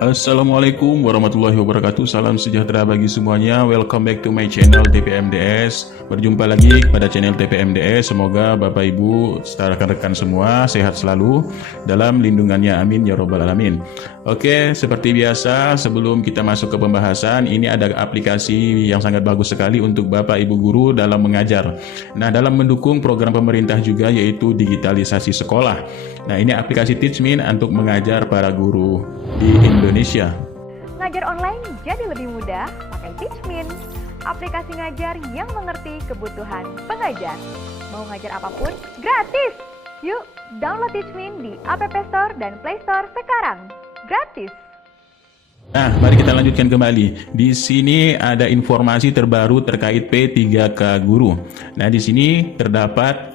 Assalamualaikum warahmatullahi wabarakatuh. Salam sejahtera bagi semuanya. Welcome back to my channel TPMDS. Berjumpa lagi pada channel TPMDS. Semoga Bapak Ibu serta rekan-rekan semua sehat selalu dalam lindungannya. Amin ya robbal alamin. Oke, seperti biasa sebelum kita masuk ke pembahasan, ini ada aplikasi yang sangat bagus sekali untuk Bapak Ibu guru dalam mengajar. Nah, dalam mendukung program pemerintah juga yaitu digitalisasi sekolah. Nah, ini aplikasi Teachmin untuk mengajar para guru di Indonesia. Ngajar online jadi lebih mudah pakai Teachmin, aplikasi ngajar yang mengerti kebutuhan pengajar. Mau ngajar apapun, gratis! Yuk, download Teachmin di App Store dan Play Store sekarang. Gratis! Nah, mari kita lanjutkan kembali. Di sini ada informasi terbaru terkait P3K Guru. Nah, di sini terdapat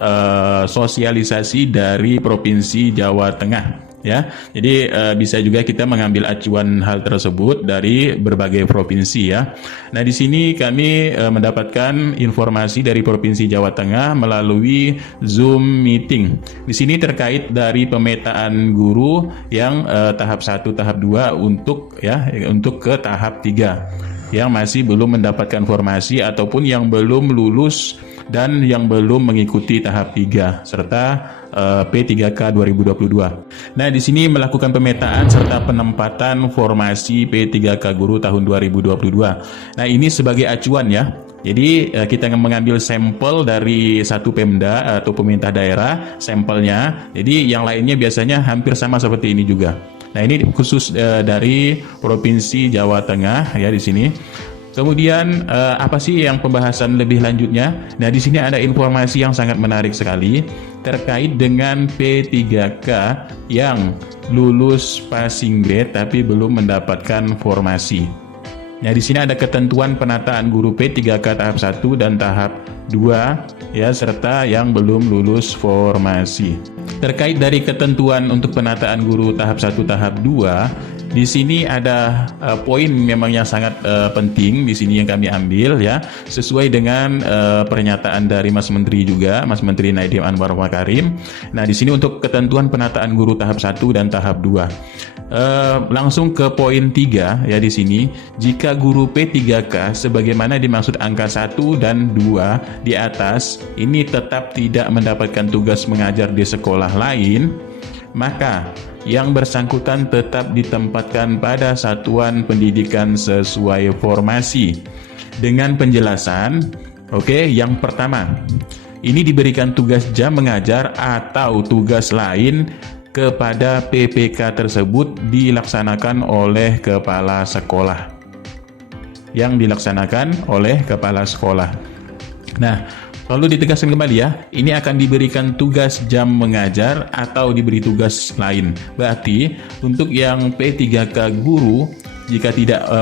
sosialisasi dari Provinsi Jawa Tengah. Ya, jadi bisa juga kita mengambil acuan hal tersebut dari berbagai provinsi ya. Nah, di sini kami mendapatkan informasi dari Provinsi Jawa Tengah melalui Zoom meeting. Di sini terkait dari pemetaan guru yang tahap 1, tahap 2 untuk ke tahap 3 yang masih belum mendapatkan formasi ataupun yang belum lulus dan yang belum mengikuti tahap 3 serta P3K 2022. Nah, di sini melakukan pemetaan serta penempatan formasi P3K Guru tahun 2022. Nah, ini sebagai acuan ya. Jadi kita mengambil sampel dari satu Pemda atau pemerintah daerah, sampelnya. Jadi yang lainnya biasanya hampir sama seperti ini juga. Nah, ini khusus dari Provinsi Jawa Tengah ya di sini. Kemudian apa sih yang pembahasan lebih lanjutnya? Nah, di sini ada informasi yang sangat menarik sekali terkait dengan P3K yang lulus passing grade tapi belum mendapatkan formasi. Nah, di sini ada ketentuan penataan guru P3K tahap 1 dan tahap 2 ya serta yang belum lulus formasi. Terkait dari ketentuan untuk penataan guru tahap 1 tahap 2, di sini ada poin memang yang sangat penting di sini yang kami ambil ya, sesuai dengan pernyataan dari Mas Menteri juga, Mas Menteri Nadiem Anwar Makarim. Nah, di sini untuk ketentuan penataan guru tahap 1 dan tahap 2. Langsung ke poin 3 ya di sini. Jika guru P3K sebagaimana dimaksud angka 1 dan 2 di atas ini tetap tidak mendapatkan tugas mengajar di sekolah lain, maka yang bersangkutan tetap ditempatkan pada satuan pendidikan sesuai formasi. Dengan penjelasan, yang pertama, ini diberikan tugas jam mengajar atau tugas lain kepada PPK tersebut dilaksanakan oleh kepala sekolah. Yang dilaksanakan oleh kepala sekolah. Nah, perlu ditegaskan kembali ya, ini akan diberikan tugas jam mengajar atau diberi tugas lain. Berarti untuk yang P3K guru jika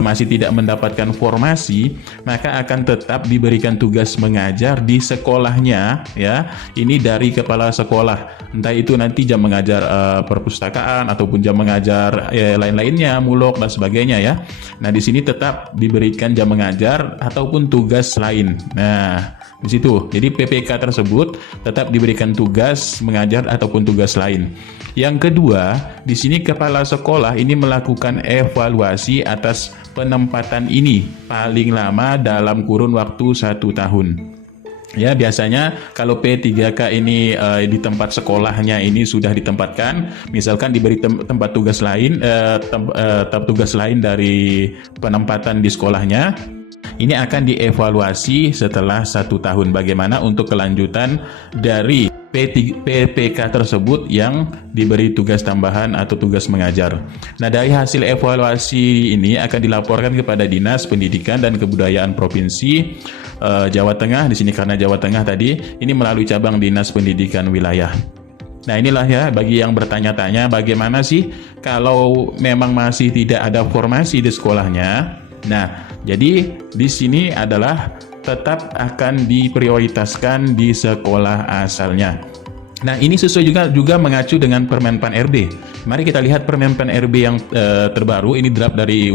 masih tidak mendapatkan formasi, maka akan tetap diberikan tugas mengajar di sekolahnya ya. Ini dari kepala sekolah. Entah itu nanti jam mengajar perpustakaan ataupun jam mengajar lain-lainnya, mulok dan sebagainya ya. Nah, di sini tetap diberikan jam mengajar ataupun tugas lain. Nah, di situ. Jadi PPK tersebut tetap diberikan tugas mengajar ataupun tugas lain. Yang kedua, di sini kepala sekolah ini melakukan evaluasi atas penempatan ini paling lama dalam kurun waktu 1 tahun. Ya, biasanya kalau P3K ini di tempat sekolahnya ini sudah ditempatkan, misalkan diberi tempat tugas lain, tugas lain dari penempatan di sekolahnya, ini akan dievaluasi setelah 1 tahun. Bagaimana untuk kelanjutan dari PPK tersebut yang diberi tugas tambahan atau tugas mengajar. Nah, dari hasil evaluasi ini akan dilaporkan kepada Dinas Pendidikan dan Kebudayaan Provinsi Jawa Tengah. Di sini karena Jawa Tengah tadi, ini melalui cabang Dinas Pendidikan wilayah. Nah, inilah ya bagi yang bertanya-tanya bagaimana sih kalau memang masih tidak ada formasi di sekolahnya. Nah, jadi di sini adalah tetap akan diprioritaskan di sekolah asalnya. Nah, ini sesuai juga mengacu dengan Permenpan RB. Mari kita lihat Permenpan RB yang terbaru. Ini draft dari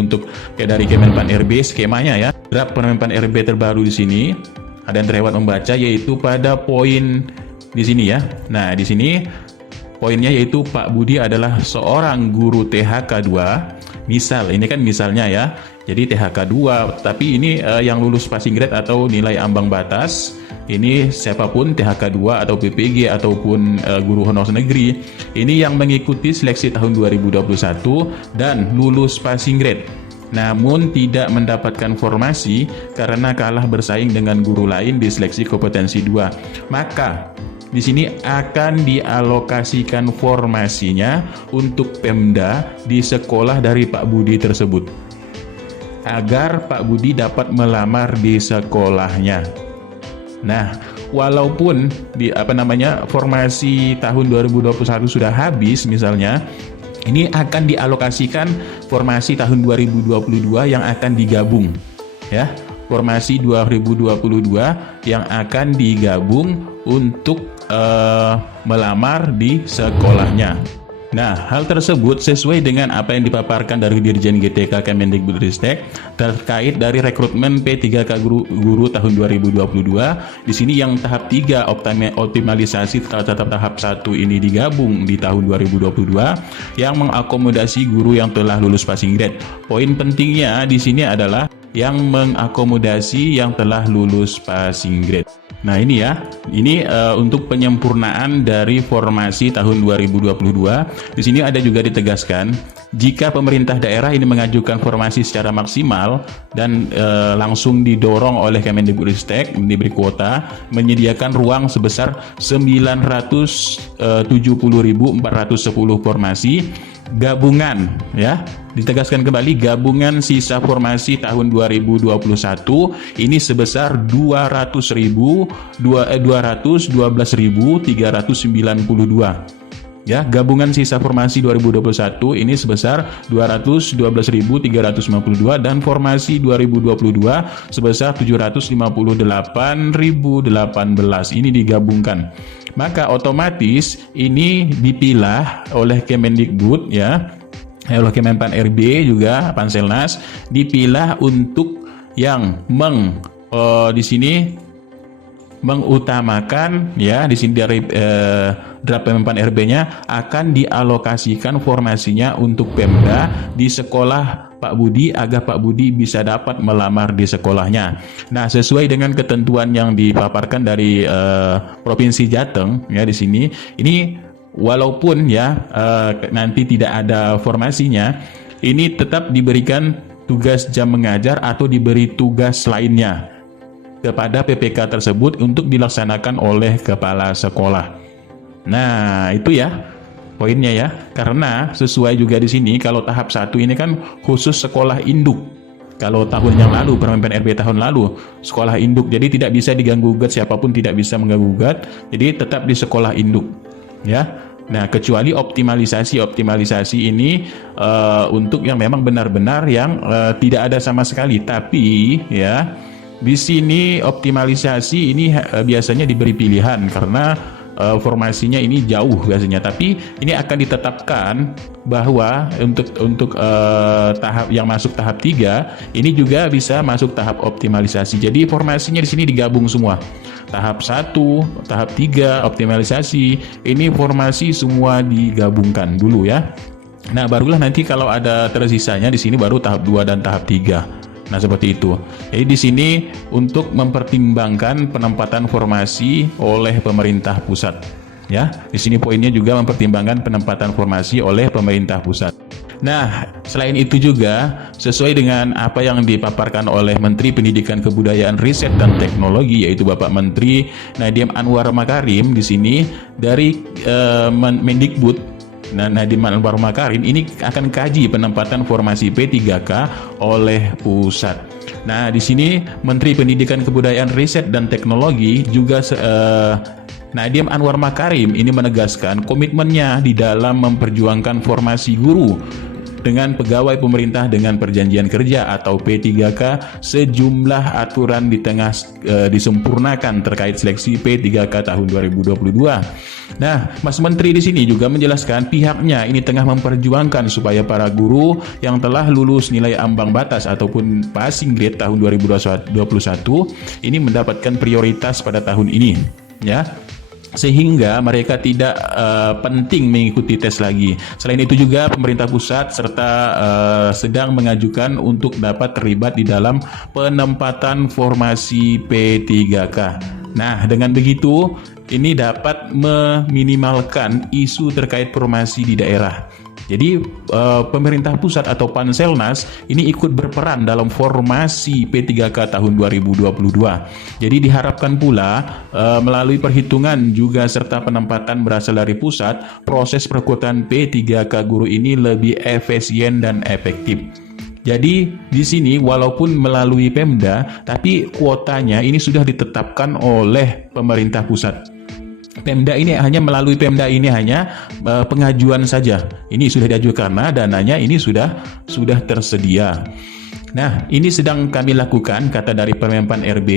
Kemenpan RB skemanya ya. Draft Permenpan RB terbaru di sini. Ada yang terlewat membaca yaitu pada poin di sini ya. Nah, di sini poinnya yaitu Pak Budi adalah seorang guru THK 2 Misal, ini kan misalnya ya. Jadi THK 2, tapi ini yang lulus passing grade atau nilai ambang batas, ini siapapun THK 2 atau PPG ataupun guru honor negeri, ini yang mengikuti seleksi tahun 2021 dan lulus passing grade. Namun tidak mendapatkan formasi karena kalah bersaing dengan guru lain di seleksi kompetensi 2. Maka di sini akan dialokasikan formasinya untuk Pemda di sekolah dari Pak Budi tersebut, agar Pak Budi dapat melamar di sekolahnya. Nah, walaupun formasi tahun 2021 sudah habis misalnya, ini akan dialokasikan formasi tahun 2022 yang akan digabung, ya. Formasi 2022 yang akan digabung untuk melamar di sekolahnya. Nah, hal tersebut sesuai dengan apa yang dipaparkan dari Dirjen GTK Kemendikbudristek terkait dari rekrutmen P3K guru tahun 2022. Di sini yang tahap 3 optimalisasi tahap 1 ini digabung di tahun 2022 yang mengakomodasi guru yang telah lulus passing grade. Poin pentingnya di sini adalah yang mengakomodasi yang telah lulus passing grade. Nah ini ya, ini untuk penyempurnaan dari formasi tahun 2022. Di sini ada juga ditegaskan, jika pemerintah daerah ini mengajukan formasi secara maksimal dan langsung didorong oleh Kemendikbudristek diberi kuota, menyediakan ruang sebesar 970.410 formasi gabungan, ya. Ditegaskan kembali, gabungan sisa formasi tahun 2021 ini sebesar 212.392. Ya, gabungan sisa formasi 2021 ini sebesar 212.392 dan formasi 2022 sebesar 758.018. Ini digabungkan. Maka otomatis ini dipilah oleh Kemendikbud, ya, oleh Kemenpan RB juga Panselnas, dipilah untuk yang di sini mengutamakan, ya, di sini dari draft Kemenpan RB-nya akan dialokasikan formasinya untuk Pemda di sekolah Pak Budi agar Pak Budi bisa dapat melamar di sekolahnya. Nah, sesuai dengan ketentuan yang dipaparkan dari Provinsi Jateng, ya, di sini ini walaupun ya nanti tidak ada formasinya, ini tetap diberikan tugas jam mengajar atau diberi tugas lainnya kepada PPK tersebut untuk dilaksanakan oleh kepala sekolah. Nah, itu ya poinnya ya. Karena sesuai juga di sini kalau tahap 1 ini kan khusus sekolah induk. Kalau tahun yang lalu, Permen RB tahun lalu, sekolah induk. Jadi tidak bisa diganggu gugat, siapapun tidak bisa mengganggu gugat. Jadi tetap di sekolah induk, ya. Nah, kecuali optimalisasi ini untuk yang memang benar-benar yang tidak ada sama sekali. Tapi ya, di sini optimalisasi ini biasanya diberi pilihan karena formasinya ini jauh biasanya. Tapi ini akan ditetapkan bahwa untuk tahap yang masuk tahap 3 ini juga bisa masuk tahap optimalisasi. Jadi formasinya di sini digabung semua. Tahap 1, tahap 3 optimalisasi, ini formasi semua digabungkan dulu ya. Nah, barulah nanti kalau ada tersisanya di sini baru tahap 2 dan tahap 3. Nah, seperti itu. Jadi di sini untuk mempertimbangkan penempatan formasi oleh pemerintah pusat. Ya, di sini poinnya juga mempertimbangkan penempatan formasi oleh pemerintah pusat. Nah, selain itu juga sesuai dengan apa yang dipaparkan oleh Menteri Pendidikan Kebudayaan Riset dan Teknologi, yaitu Bapak Menteri Nadiem Anwar Makarim di sini dari Mendikbud. Nah, Nadiem Anwar Makarim ini akan kaji penempatan formasi P3K oleh pusat. Nah, di sini Menteri Pendidikan Kebudayaan Riset dan Teknologi juga Nadiem Anwar Makarim ini menegaskan komitmennya di dalam memperjuangkan formasi guru dengan pegawai pemerintah dengan perjanjian kerja atau P3K. Sejumlah aturan di tengah disempurnakan terkait seleksi P3K tahun 2022. Nah, Mas Menteri di sini juga menjelaskan pihaknya ini tengah memperjuangkan supaya para guru yang telah lulus nilai ambang batas ataupun passing grade tahun 2021 ini mendapatkan prioritas pada tahun ini, ya. sehingga mereka tidak penting mengikuti tes lagi. Selain itu juga pemerintah pusat serta sedang mengajukan untuk dapat terlibat di dalam penempatan formasi P3K. Nah, dengan begitu ini dapat meminimalkan isu terkait formasi di daerah. Jadi pemerintah pusat atau Panselnas ini ikut berperan dalam formasi P3K tahun 2022. Jadi diharapkan pula melalui perhitungan juga serta penempatan berasal dari pusat, proses perekrutan P3K guru ini lebih efisien dan efektif. Jadi di sini walaupun melalui Pemda, tapi kuotanya ini sudah ditetapkan oleh pemerintah pusat. Pemda ini hanya melalui Pemda ini hanya pengajuan saja. Ini sudah diajukan karena dananya ini sudah tersedia. Nah, ini sedang kami lakukan, kata dari Permenpan RB,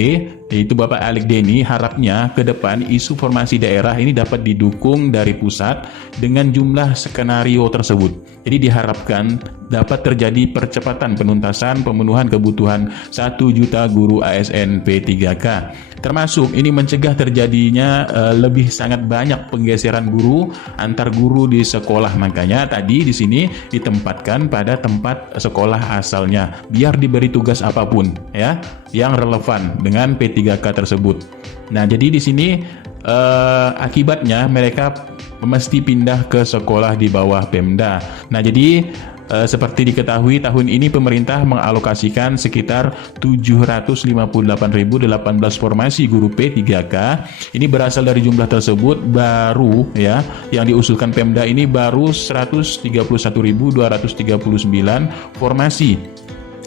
yaitu Bapak Alik Deni. Harapnya ke depan isu formasi daerah ini dapat didukung dari pusat dengan jumlah skenario tersebut. Jadi diharapkan dapat terjadi percepatan penuntasan pemenuhan kebutuhan 1 juta guru ASN P3K. Termasuk ini mencegah terjadinya lebih sangat banyak penggeseran guru antar guru di sekolah. Makanya tadi di sini ditempatkan pada tempat sekolah asalnya, biar diberi tugas apapun ya yang relevan dengan P3K tersebut. Nah, jadi di sini akibatnya mereka mesti pindah ke sekolah di bawah Pemda. Nah, jadi seperti diketahui tahun ini pemerintah mengalokasikan sekitar 758.018 formasi guru P3K. Ini berasal dari jumlah tersebut baru ya yang diusulkan Pemda ini baru 131.239 formasi,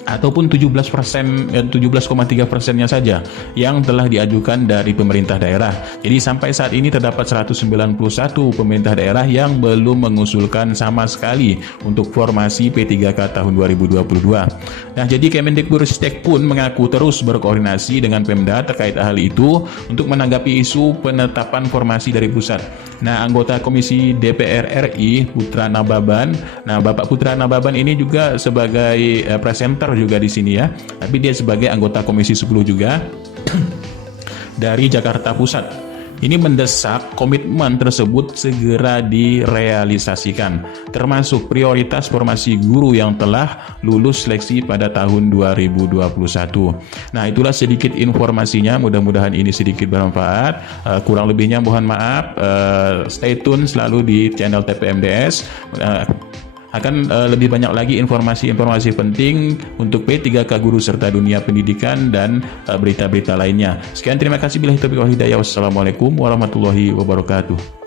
ataupun 17,3%-nya saja yang telah diajukan dari pemerintah daerah. Jadi sampai saat ini terdapat 191 pemerintah daerah yang belum mengusulkan sama sekali untuk formasi P3K tahun 2022. Nah, jadi Kemendikbudristek pun mengaku terus berkoordinasi dengan Pemda terkait hal itu untuk menanggapi isu penetapan formasi dari pusat. Nah, anggota Komisi DPR RI Putra Nababan. Nah, Bapak Putra Nababan ini juga sebagai presenter juga di sini ya. Tapi dia sebagai anggota Komisi 10 juga dari Jakarta Pusat. Ini mendesak komitmen tersebut segera direalisasikan, termasuk prioritas formasi guru yang telah lulus seleksi pada tahun 2021. Nah, itulah sedikit informasinya, mudah-mudahan ini sedikit bermanfaat. Kurang lebihnya mohon maaf. Stay tune selalu di channel TPMDS. Akan lebih banyak lagi informasi-informasi penting untuk P3K guru serta dunia pendidikan dan berita-berita lainnya. Sekian, terima kasih. Billahi taufiq wal hidayah. Wassalamualaikum warahmatullahi wabarakatuh.